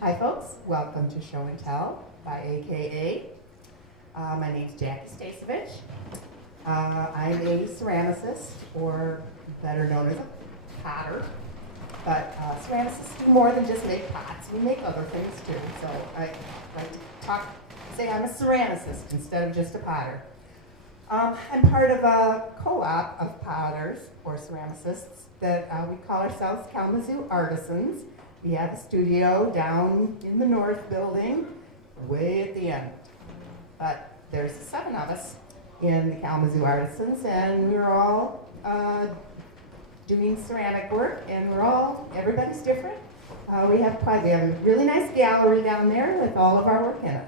Hi folks, welcome to Show and Tell by AKA. My name's Jackie Stasevich. I'm a ceramicist, or better known as a potter. But ceramicists do more than just make pots. We make other things too. So I like to say I'm a ceramicist instead of just a potter. I'm part of a co-op of potters, or ceramicists, that we call ourselves Kalamazoo Artists. We have a studio down in the north building, way at the end. But there's 7 of us in the Kalamazoo Artisans, and we're all doing ceramic work, and everybody's different. We have a really nice gallery down there with all of our work in it.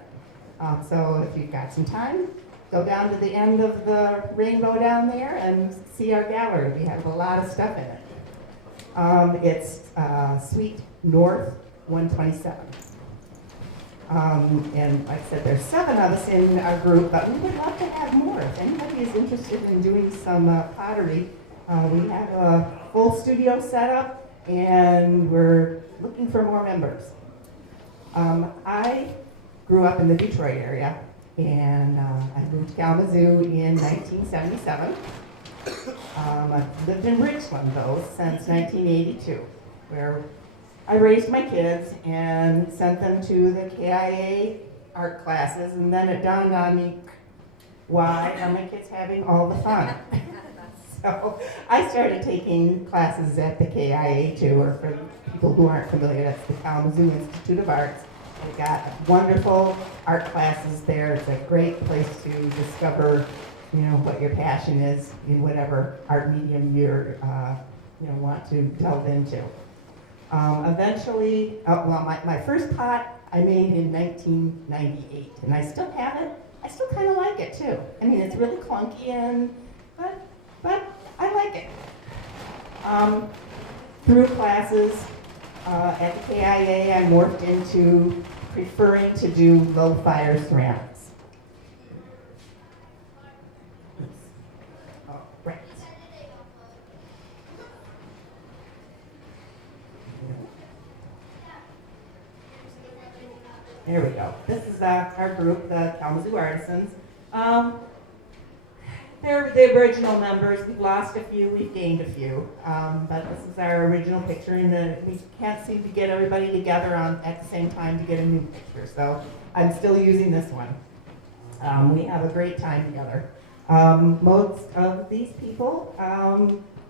So if you've got some time, go down to the end of the rainbow down there and see our gallery. We have a lot of stuff in it. It's Suite North 127. And like I said, there's 7 of us in our group, but we would love to have more. If anybody is interested in doing some pottery, we have a full studio set up, and we're looking for more members. I grew up in the Detroit area, and I moved to Kalamazoo in 1977. I've lived in Richland, though, since 1982, where I raised my kids and sent them to the KIA art classes, and then it dawned on me, why are my kids having all the fun? So I started taking classes at the KIA too, or for people who aren't familiar, that's the Kalamazoo Institute of Arts. We've got wonderful art classes there. It's a great place to discover, what your passion is in whatever art medium you're, want to delve into. Eventually, my first pot I made in 1998, and I still have it. I still kind of like it too. I mean, it's really clunky, but I like it. Through classes at the KIA, I morphed into preferring to do low-fire ceramics. Right. There we go. This is our group, the Kalamazoo Artisans. They're the original members. We've lost a few, we've gained a few. But this is our original picture, and we can't seem to get everybody together at the same time to get a new picture. So I'm still using this one. We have a great time together. Most of these people,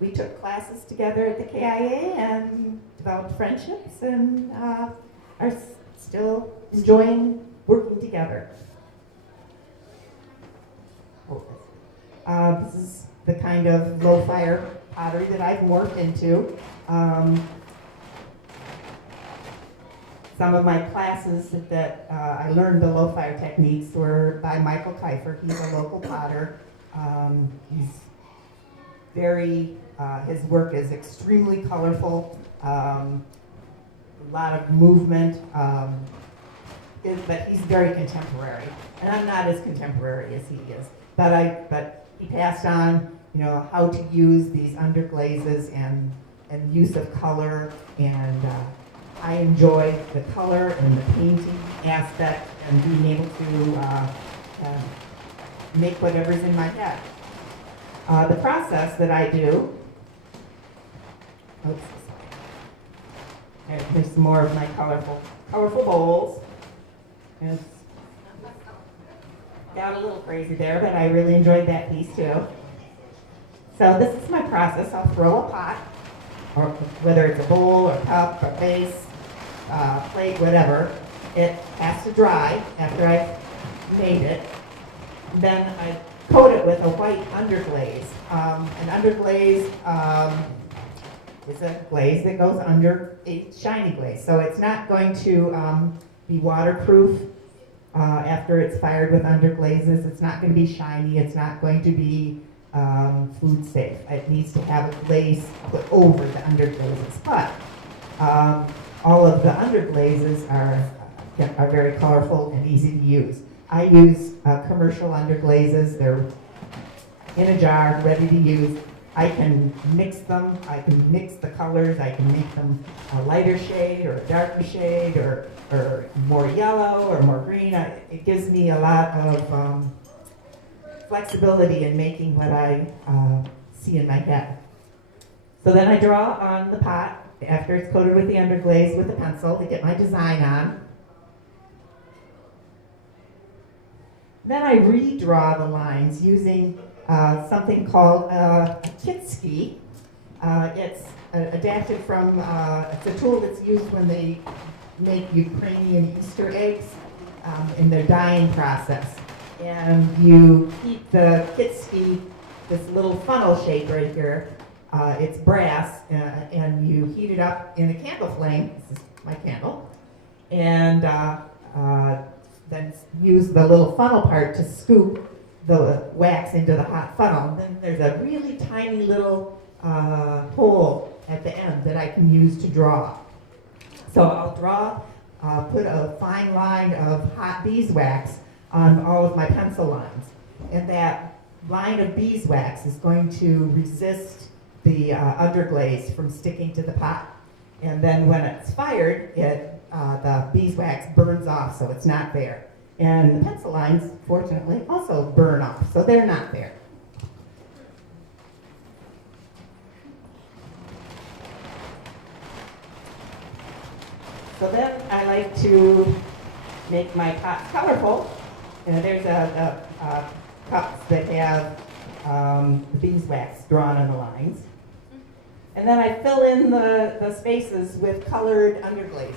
we took classes together at the KIA and developed friendships, and are still enjoying working together. This is the kind of low-fire pottery that I've morphed into. Some of my classes that I learned the low-fire techniques were by Michael Kiefer. He's a local potter. His work is extremely colorful, a lot of movement, but he's very contemporary. And I'm not as contemporary as he is. But he passed on, how to use these underglazes and use of color, and I enjoy the color and the painting aspect and being able to make whatever's in my head. The process that I do, here's some more of my colorful bowls. And it's got a little crazy there, but I really enjoyed that piece too. So this is my process. I'll throw a pot, or whether it's a bowl or cup or vase, plate, whatever. It has to dry after I've made it. Then I coat it with a white underglaze. An underglaze is a glaze that goes under a shiny glaze. So it's not going to be waterproof after it's fired with underglazes. It's not going to be shiny. It's not going to be food safe. It needs to have a glaze put over the underglazes. But all of the underglazes are very colorful and easy to use. I use commercial underglazes. They're in a jar, ready to use. I can mix them, I can mix the colors, I can make them a lighter shade or a darker shade or more yellow or more green. It gives me a lot of flexibility in making what I see in my head. So then I draw on the pot after it's coated with the underglaze with a pencil to get my design on. Then I redraw the lines using something called a kitski. It's adapted from, it's a tool that's used when they make Ukrainian Easter eggs in their dyeing process. And you heat the kitski, this little funnel shape right here, it's brass, and you heat it up in a candle flame, this is my candle, and then use the little funnel part to scoop the wax into the hot funnel. Then there's a really tiny little hole at the end that I can use to draw. So I'll draw, put a fine line of hot beeswax on all of my pencil lines. And that line of beeswax is going to resist the underglaze from sticking to the pot. And then when it's fired, the beeswax burns off, so it's not there. And the pencil lines, fortunately, also burn off, so they're not there. So then I like to make my pots colorful. There's cups that have the beeswax drawn on the lines. And then I fill in the spaces with colored underglazes.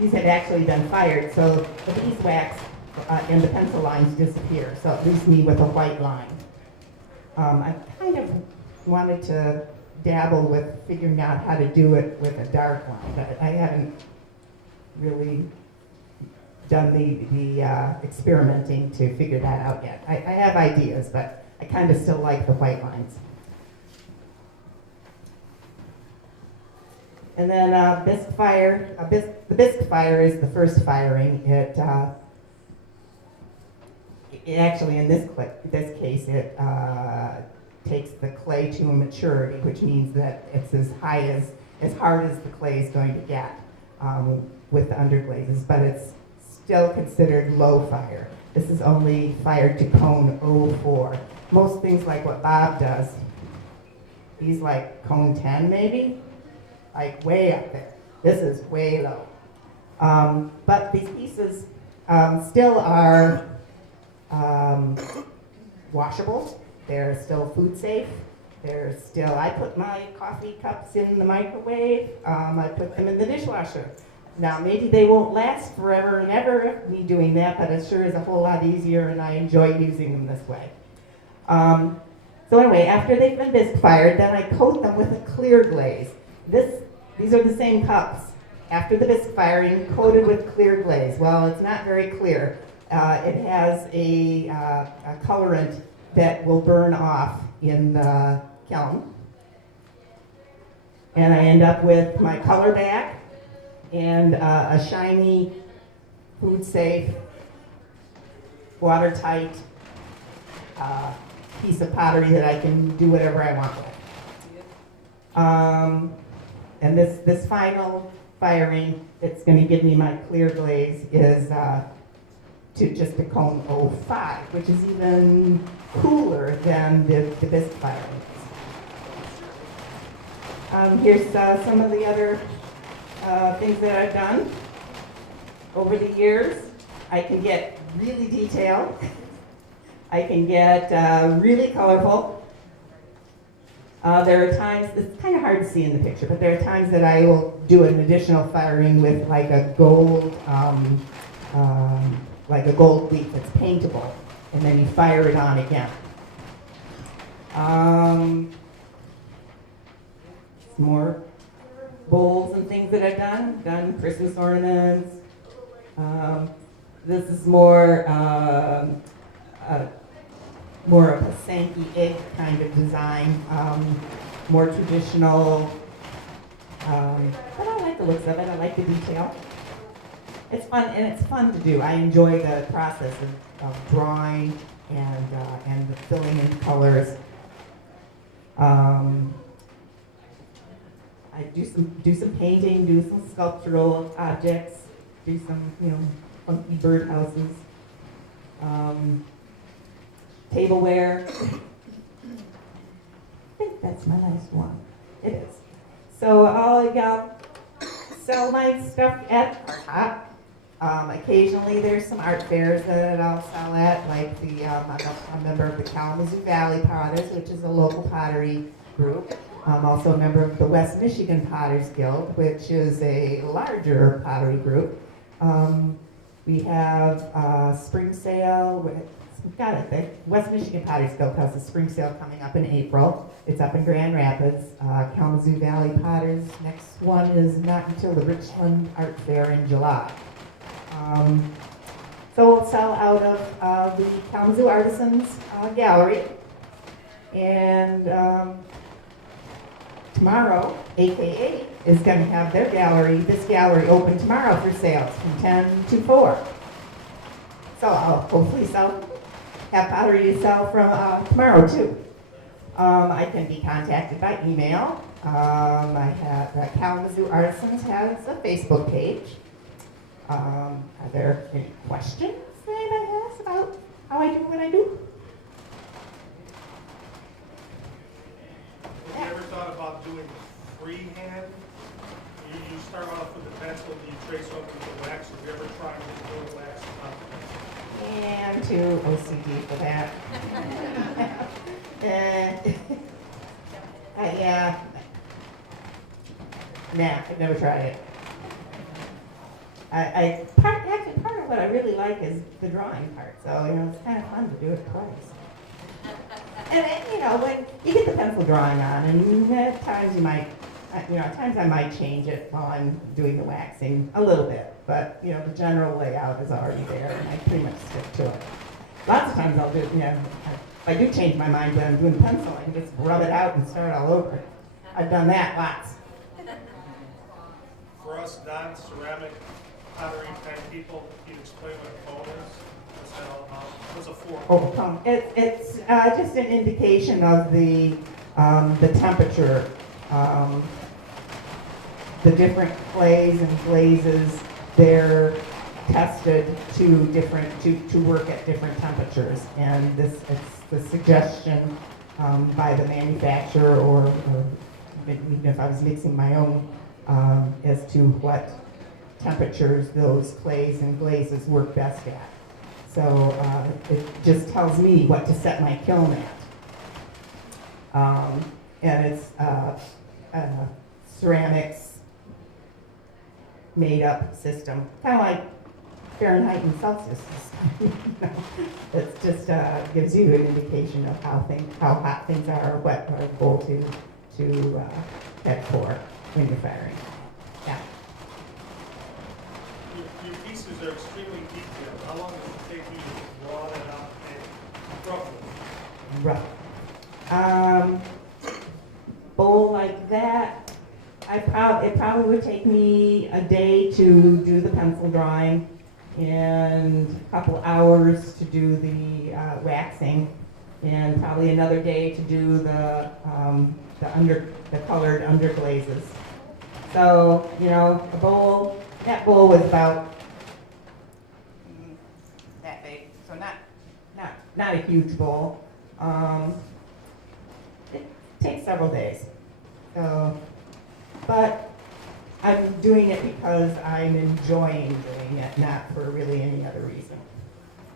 These had actually been fired, so the beeswax and the pencil lines disappear, so it leaves me with a white line. I kind of wanted to dabble with figuring out how to do it with a dark line, but I haven't really done the experimenting to figure that out yet. I have ideas, but I kind of still like the white lines. And then bisque fire. The bisque fire is the first firing. It actually, in this case, it takes the clay to a maturity, which means that it's as hard as the clay is going to get with the underglazes, but it's still considered low fire. This is only fired to cone 04. Most things like what Bob does, he's like cone 10 maybe, like way up there. This is way low. But these pieces still are washable. They're still food safe. I put my coffee cups in the microwave. I put them in the dishwasher. Now, maybe they won't last forever and ever, me doing that, but it sure is a whole lot easier, and I enjoy using them this way. So anyway, after they've been bisque fired, then I coat them with a clear glaze. These are the same cups. After the bisque firing, coated with clear glaze. Well, it's not very clear. It has a colorant that will burn off in the kiln. And I end up with my color back and a shiny, food-safe, watertight piece of pottery that I can do whatever I want with. And this final firing that's going to give me my clear glaze is to just a cone 05, which is even cooler than the bisque firing. Here's some of the other things that I've done over the years. I can get really detailed. I can get really colorful. There are times, it's kind of hard to see in the picture, but there are times that I will do an additional firing with like a gold leaf that's paintable, and then you fire it on again. Some more bowls and things that I've done Christmas ornaments. This is more of a Sankey egg kind of design, more traditional, but I like the looks of it, I like the detail. It's fun, and it's fun to do. I enjoy the process of drawing and the filling in colors. I do some painting, do some sculptural objects, do some funky birdhouses, tableware. I think that's my last one. It is. So I'll sell my stuff at Art Hop. Occasionally there's some art fairs that I'll sell at, like I'm a member of the Kalamazoo Valley Potters, which is a local pottery group. I'm also a member of the West Michigan Potters Guild, which is a larger pottery group. We have a spring sale. The West Michigan Potters Guild has a spring sale coming up in April. It's up in Grand Rapids. Kalamazoo Valley Potters, next one is not until the Richland Art Fair in July. So we'll sell out of the Kalamazoo Artisans Gallery. And tomorrow, AKA is going to have their gallery, this gallery open tomorrow for sales from 10 to 4. So I'll hopefully have pottery to sell from tomorrow too. I can be contacted by email. I have Kalamazoo Artisans has a Facebook page. Are there any questions that anybody has about how I do what I do? Have you ever thought about doing freehand? You start off with the pencil, you trace over with the wax. Have you ever tried to do a wax? Yeah, I'm too OCD for that. Yeah. Nah, I've never tried it. Part of what I really like is the drawing part. So it's kind of fun to do it twice. And when you get the pencil drawing on, and at times at times I might change it while I'm doing the waxing a little bit, but the general layout is already there, and I pretty much stick to it. Lots of times I'll do, if I do change my mind when I'm doing pencil, I can just rub it out and start all over. I've done that lots. For us non-ceramic pottery type people, can you explain what a cone is? What's that all about? What's a fork? Oh, cone. It's just an indication of the temperature. The different clays and glazes, they're tested to work at different temperatures, and it's the suggestion by the manufacturer, or even if I was mixing my own, as to what temperatures those clays and glazes work best at. So it just tells me what to set my kiln at. And it's ceramics made up system, kind of like Fahrenheit and Celsius. It just gives you an indication of how hot things are, or what our goal to head for when you're firing. Yeah. Your pieces are extremely detailed. How long does it take you to draw that out roughly? Bowl like that, it probably would take me a day to do the pencil drawing and a couple hours to do the waxing, and probably another day to do the colored underglazes. So that bowl was about that big, so not a huge bowl. It takes several days. So, but I'm doing it because I'm enjoying doing it, not for really any other reason.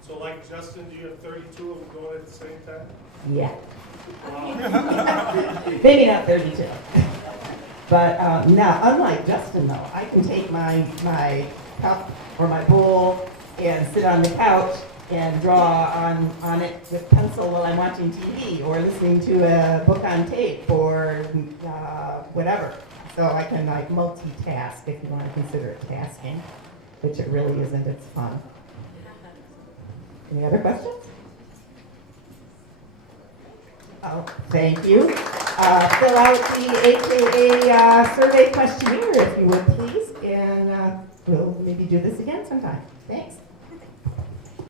So like Justin, do you have 32 of them going at the same time? Yeah. Maybe not 32. But now, unlike Justin though, I can take my cup or my bowl and sit on the couch and draw on it with pencil while I'm watching TV or listening to a book on tape or whatever. So I can multitask, if you want to consider it tasking, which it really isn't. It's fun. Any other questions? Oh, thank you. Fill out the AKA survey questionnaire if you would, please, and we'll maybe do this again sometime. Thanks.